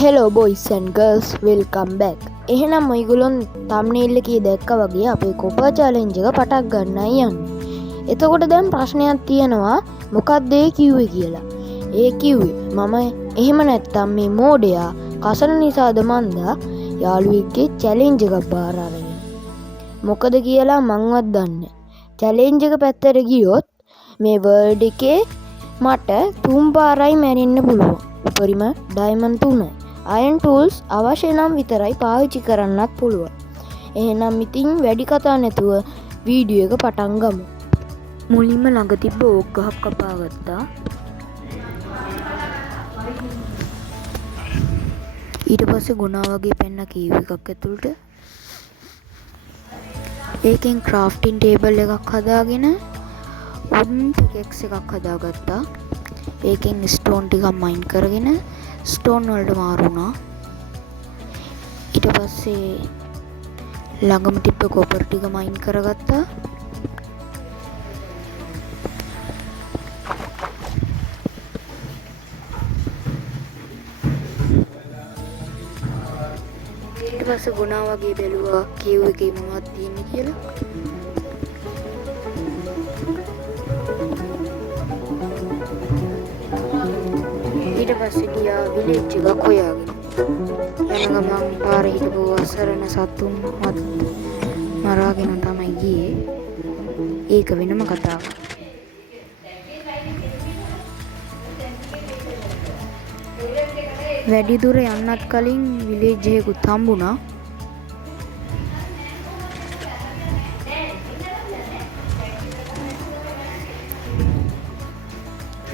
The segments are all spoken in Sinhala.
Hello boys and girls welcome back. එහෙනම් ඔයගොල්ලොන් තම්නේල් එකේ දැක්ක වගේ අපේ කොපර් චැලෙන්ජ් එක පටක් ගන්නයි යන්නේ. එතකොට දැන් ප්‍රශ්නයක් තියෙනවා මොකක්ද ඒ කිව්වේ කියලා. ඒ කිව්වේ මම එහෙම නැත්තම් මේ මෝඩයා කසන නිසාද මන්දා යාළුවෙක්ගේ චැලෙන්ජ් එකක් බාර අරගෙන. මොකද කියලා මංවත් දන්නේ. චැලෙන්ජ් එක පැත්තට ගියොත් මේ වර්ල්ඩ් එකේ මට 3 පාරයි මැරෙන්න පුළුවන්. උපරිම ඩයමන්ඩ් 3යි. අයන් ටූල්ස් අවශ්‍ය නම් විතරයි පාවිච්චි කරන්නත් පුළුවන්. එහෙනම් ඉතින් වැඩි කතා නැතුව වීඩියෝ එක පටන් ගමු. මුලින්ම ළඟ තිබ්බ ඕක් ගහක් කපා ගත්තා. ඊට පස්සේ ගුණා වගේ පෙන්න කීව් එකක් ඇතුළට. ඒකෙන් ක්‍රාෆ්ටින් ටේබල් එකක් හදාගෙන වුඩන් පිකැක්ස් එකක් හදාගත්තා. ඒකෙන් ස්ටෝන් ටිකක් මයින් කරගෙන ස්ටෝන් වලට මාරු වුණා. ඊට පස්සේ ළඟම තිබ්බ කොපර් ටික මයින් කරගත්තා. ඊට පස්සේ ගුණා වගේ බැලුවා කීව් එකේ මොනවද තියෙන්නේ කියලා. ඊට පස්සේ ගියා විලේජ් එකක් හොයාගෙන. යන ගමන් පාරේ හිටපු අසරණ සතුන් මරාගෙන තමයි ගියේ. ඒක වෙනම කතාවක්. වැඩි දුර යන්නත් කලින් විලේජ් එකකුත් හම්බුණා.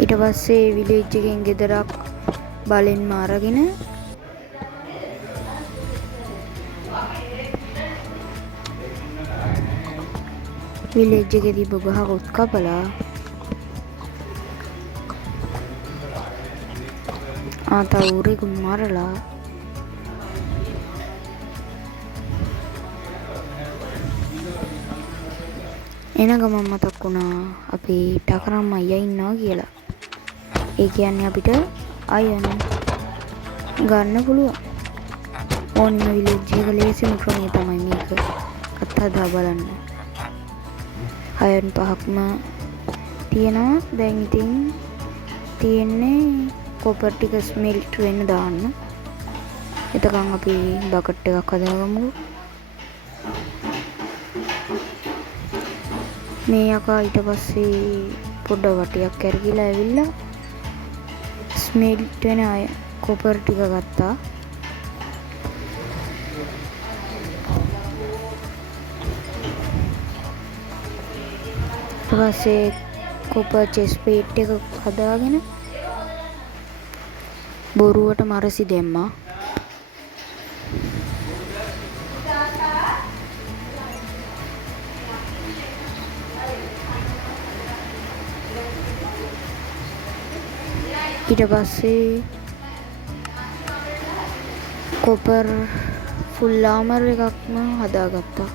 ඊට පස්සේ විලේජ් එකෙන් ගෙදරක් බලෙන්ම අරගෙන විලේජ් එකේ තිබ්බ ගහකොත් කපලා ආතවුරෙකුත් මරලා එන ගමන් මතක් වුණා අපි ටකරම් අයියා ඉන්නවා කියලා. ඒ කියන්නේ අපිට අයන් ගන්න පුළුවන්. ඕනම විලේජ් එක ලේසිම ක්‍රමය තමයි මේක. අත්හදා බලන්න. අයන් 5ක්ම තියෙනවා. දැන් ඉතින් තියෙන්නේ කොපර් ටික ස්මෙල්ට් වෙන්න දාන්න. එතකන් අපි බකට් එකක් හදාගමු. මේ යකා ඊට පස්සේ පොඩ වටයක් කරගිලා ඇවිල්ලා ස්මෙල්ට් වෙන අය කොපර් ටික ගත්තා. ඊට පස්සේ කොපර් චෙස් ප්ලේට් එක හදාගෙන බොරුවට මරසි දැම්මා. ඊට පස්සේ කොපර් ෆුල් ආමර් එකක්ම හදාගත්තා.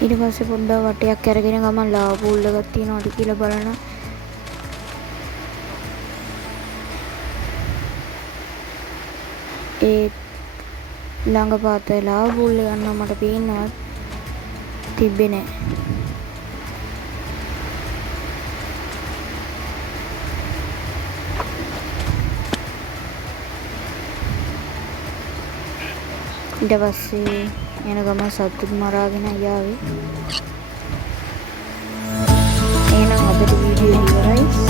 ඊට පස්සේ පොඩ්ඩක් වටයක් අරගෙන ගමන් ලාවා පූල් එකක් තියෙනවද කියලා බලනවා. ඒ ළඟ පාත ලාවා පූල් එක ගන්නවා මට පේන්නවත් තිබ්බේ නෑ. ඊට පස්සේ යන ගමන් සතුත් මරාගෙන ආවේ. එහෙනම් අදට වීඩියෝ ඉවරයි.